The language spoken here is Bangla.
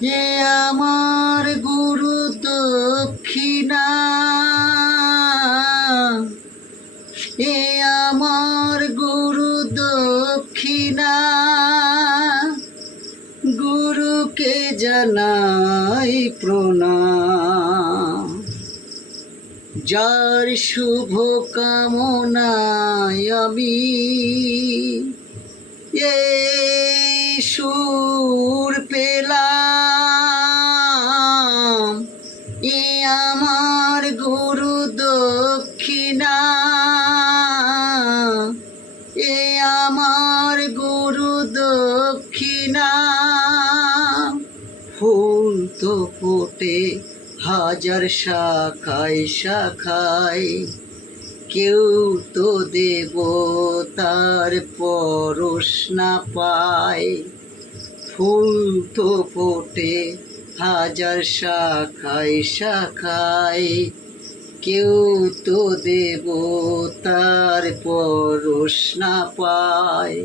এ আমার গুরু দক্ষিণা, এ আমার গুরু দক্ষিণা, গুরুকে জানাই প্রণাম। যার শুভ কামনায় আমি এই সুর পেলাম, এ আমার গুরু দক্ষিণা, এ আমার গুরু দক্ষিণা। ফুল তো ফোটে হাজার শাখায় শাখায়, কেউ তো দেবতার পরশ না পায়। ফুল তো ফোটে হাজার শাখায় শাখায়, কেউ তো দেবতার পরশ না পায়।